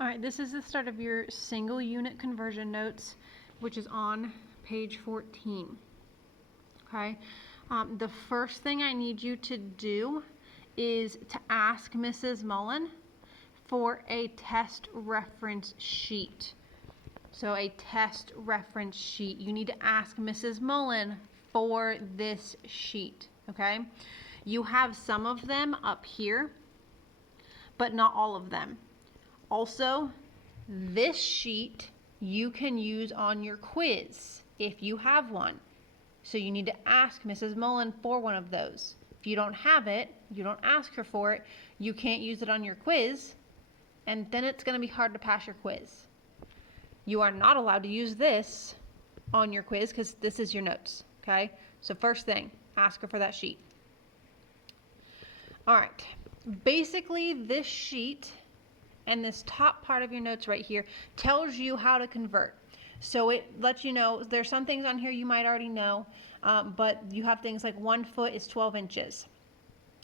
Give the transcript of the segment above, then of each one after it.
All right, this is the start of your single unit conversion notes, which is on page 14. Okay, the first thing I need you to do is to ask Mrs. Mullen for a test reference sheet. So a test reference sheet. You need to ask Mrs. Mullen for this sheet, okay? You have some of them up here, but not all of them. Also, this sheet you can use on your quiz if you have one. So you need to ask Mrs. Mullen for one of those. If you don't have it, you don't ask her for it, you can't use it on your quiz, and then it's going to be hard to pass your quiz. You are not allowed to use this on your quiz because this is your notes, okay? So first thing, ask her for that sheet. All right, basically this sheet and this top part of your notes right here tells you how to convert. So it lets you know, there's some things on here you might already know, but you have things like 1 foot is 12 inches.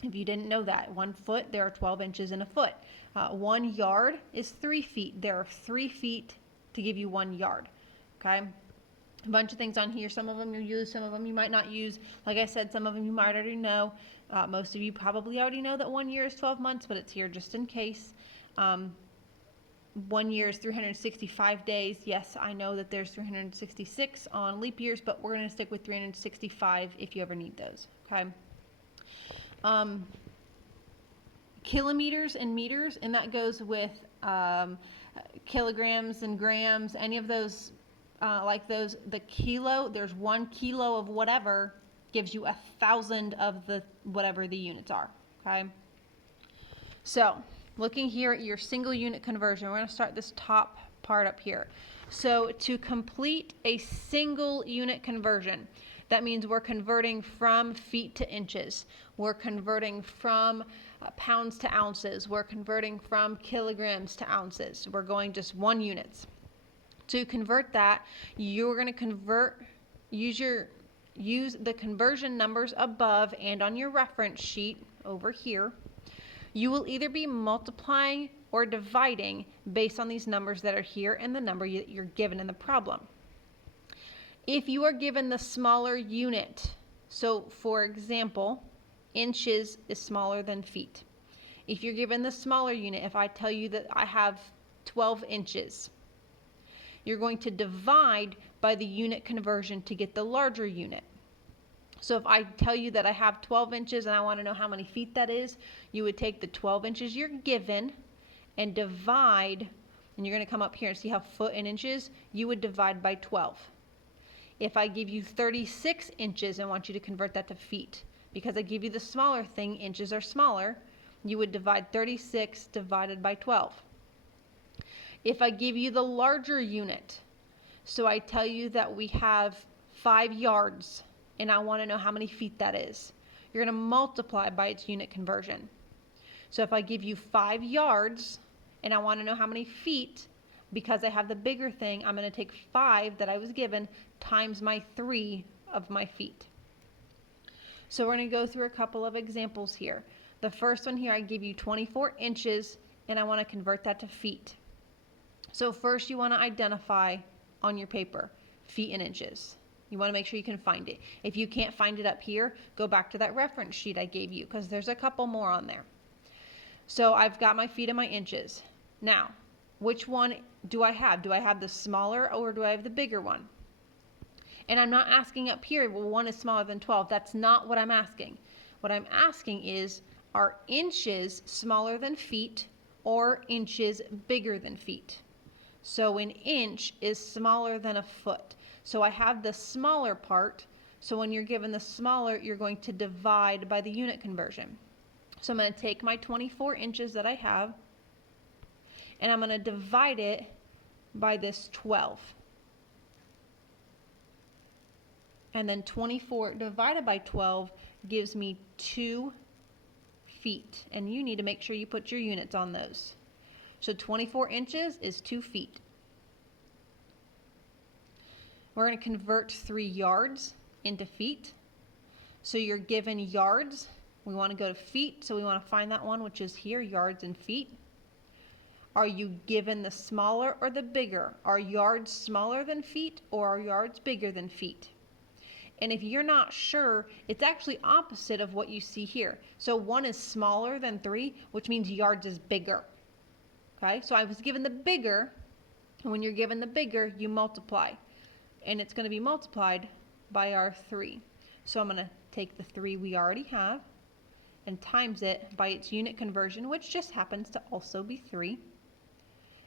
If you didn't know that, 1 foot, there are 12 inches in a foot. 1 yard is 3 feet. There are 3 feet to give you 1 yard, okay? A bunch of things on here. Some of them you use, some of them you might not use. Like I said, some of them you might already know. Most of you probably already know that 1 year is 12 months, but it's here just in case. 1 year is 365 days. Yes, I know that there's 366 on leap years, but we're going to stick with 365 if you ever need those, okay? Kilometers and meters, and that goes with kilograms and grams, any of those, like those, the kilo, there's 1 kilo of whatever gives you 1,000 of the whatever the units are, okay? So looking here at your single unit conversion, we're going to start this top part up here. So to complete a single unit conversion, that means we're converting from feet to inches. We're converting from pounds to ounces. We're converting from kilograms to ounces. We're going just 1 units. To convert that, you're going to use the conversion numbers above and on your reference sheet over here. You will either be multiplying or dividing based on these numbers that are here and the number you're given in the problem. If you are given the smaller unit, so for example, inches is smaller than feet. If you're given the smaller unit, if I tell you that I have 12 inches, you're going to divide by the unit conversion to get the larger unit. So if I tell you that I have 12 inches and I want to know how many feet that is, you would take the 12 inches you're given and divide, and you're going to come up here and see how foot and inches, you would divide by 12. If I give you 36 inches and want you to convert that to feet, because I give you the smaller thing, inches are smaller, you would divide 36 divided by 12. If I give you the larger unit, so I tell you that we have 5 yards and I want to know how many feet that is, you're going to multiply by its unit conversion. So if I give you 5 yards and I want to know how many feet, because I have the bigger thing, I'm going to take 5 that I was given times my 3 of my feet. So we're going to go through a couple of examples here. The first one here, I give you 24 inches and I want to convert that to feet. So first you want to identify on your paper feet and inches. You want to make sure you can find it. If you can't find it up here, go back to that reference sheet I gave you because there's a couple more on there. So I've got my feet and my inches. Now, which one do I have? Do I have the smaller or do I have the bigger one? And I'm not asking up here, well, one is smaller than 12. That's not what I'm asking. What I'm asking is, are inches smaller than feet or inches bigger than feet? So an inch is smaller than a foot. So I have the smaller part. So when you're given the smaller, you're going to divide by the unit conversion. So I'm going to take my 24 inches that I have, and I'm going to divide it by this 12. And then 24 divided by 12 gives me 2 feet. And you need to make sure you put your units on those. So 24 inches is 2 feet. We're going to convert 3 yards into feet. So you're given yards. We want to go to feet, so we want to find that one, which is here, yards and feet. Are you given the smaller or the bigger? Are yards smaller than feet or are yards bigger than feet? And if you're not sure, it's actually opposite of what you see here. So 1 is smaller than 3, which means yards is bigger. Okay, so I was given the bigger, and when you're given the bigger, you multiply. And it's going to be multiplied by our 3. So I'm going to take the 3 we already have and times it by its unit conversion, which just happens to also be 3.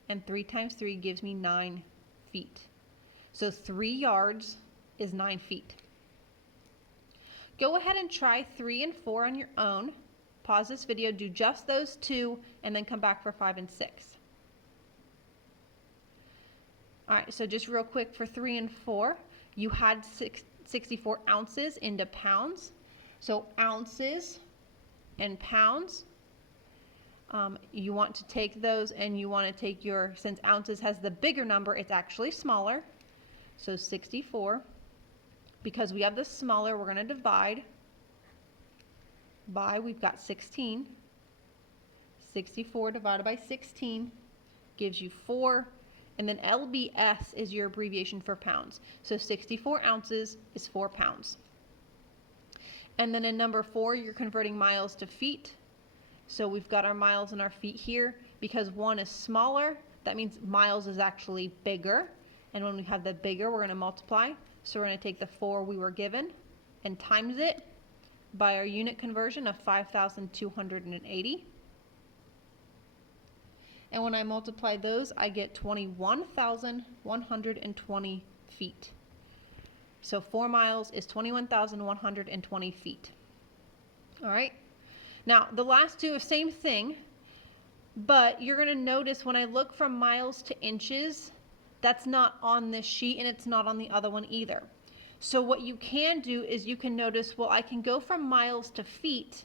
And 3 times 3 gives me 9 feet. So 3 yards is 9 feet. Go ahead and try 3 and 4 on your own. Pause this video, do just those 2, and then come back for 5 and 6. All right, so just real quick for 3 and 4, you had 64 ounces into pounds. So ounces and pounds, you want to take those and you want to take your, since ounces has the bigger number, it's actually smaller. So 64, because we have the smaller, we're going to divide by, we've got 16. 64 divided by 16 gives you 4. And then LBS is your abbreviation for pounds. So 64 ounces is 4 pounds. And then in number 4, you're converting miles to feet. So we've got our miles and our feet here. Because 1 is smaller, that means miles is actually bigger. And when we have the bigger, we're going to multiply. So we're going to take the 4 we were given and times it by our unit conversion of 5,280. And when I multiply those, I get 21,120 feet. So 4 miles is 21,120 feet. All right. Now, the last two are same thing, but you're going to notice when I look from miles to inches, that's not on this sheet and it's not on the other one either. So what you can do is you can notice, well, I can go from miles to feet,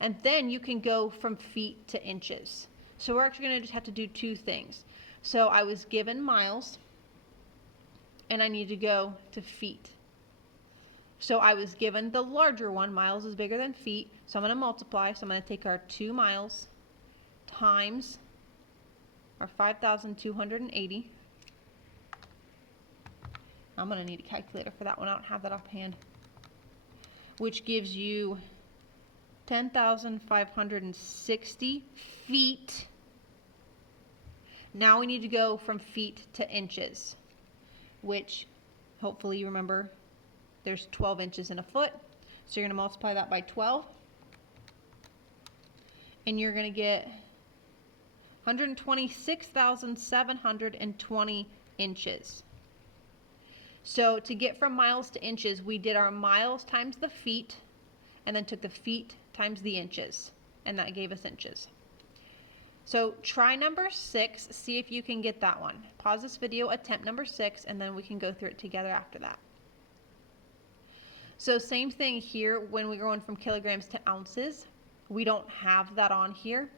and then you can go from feet to inches. So we're actually going to just have to do 2 things. So I was given miles, and I need to go to feet. So I was given the larger one. Miles is bigger than feet. So I'm going to multiply. So I'm going to take our 2 miles times our 5,280. I'm going to need a calculator for that one. I don't have that offhand. Which gives you 10,560 feet. Now we need to go from feet to inches, which hopefully you remember there's 12 inches in a foot. So you're going to multiply that by 12. And you're going to get 126,720 inches. So to get from miles to inches, we did our miles times the feet, and then took the feet times the inches, and that gave us inches. So try number 6, see if you can get that one. Pause this video, attempt number 6, and then we can go through it together after that. So same thing here when we're going from kilograms to ounces. We don't have that on here.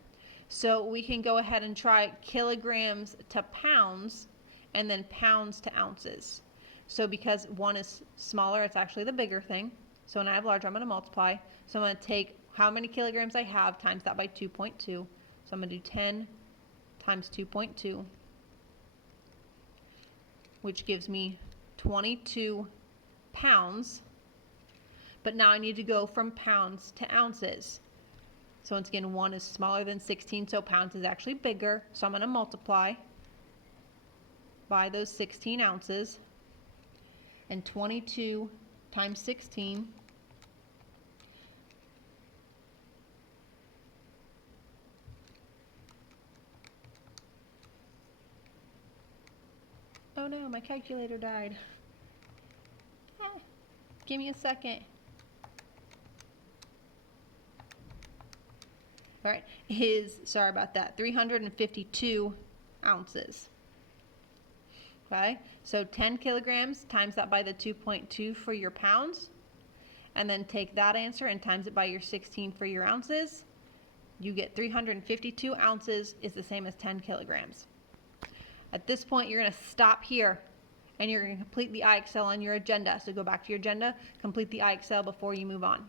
So we can go ahead and try kilograms to pounds, and then pounds to ounces. So because 1 is smaller, it's actually the bigger thing. So when I have larger, I'm going to multiply. So I'm going to take how many kilograms I have times that by 2.2. So I'm going to do 10 times 2.2, which gives me 22 pounds. But now I need to go from pounds to ounces. So once again, 1 is smaller than 16, so pounds is actually bigger. So I'm going to multiply by those 16 ounces. And 22 times 16 oh no, my calculator died. Give me a second. All right, sorry about that, 352 ounces. Okay, so 10 kilograms, times that by the 2.2 for your pounds, and then take that answer and times it by your 16 for your ounces. You get 352 ounces is the same as 10 kilograms. At this point, you're going to stop here, and you're going to complete the IXL on your agenda. So go back to your agenda, complete the IXL before you move on.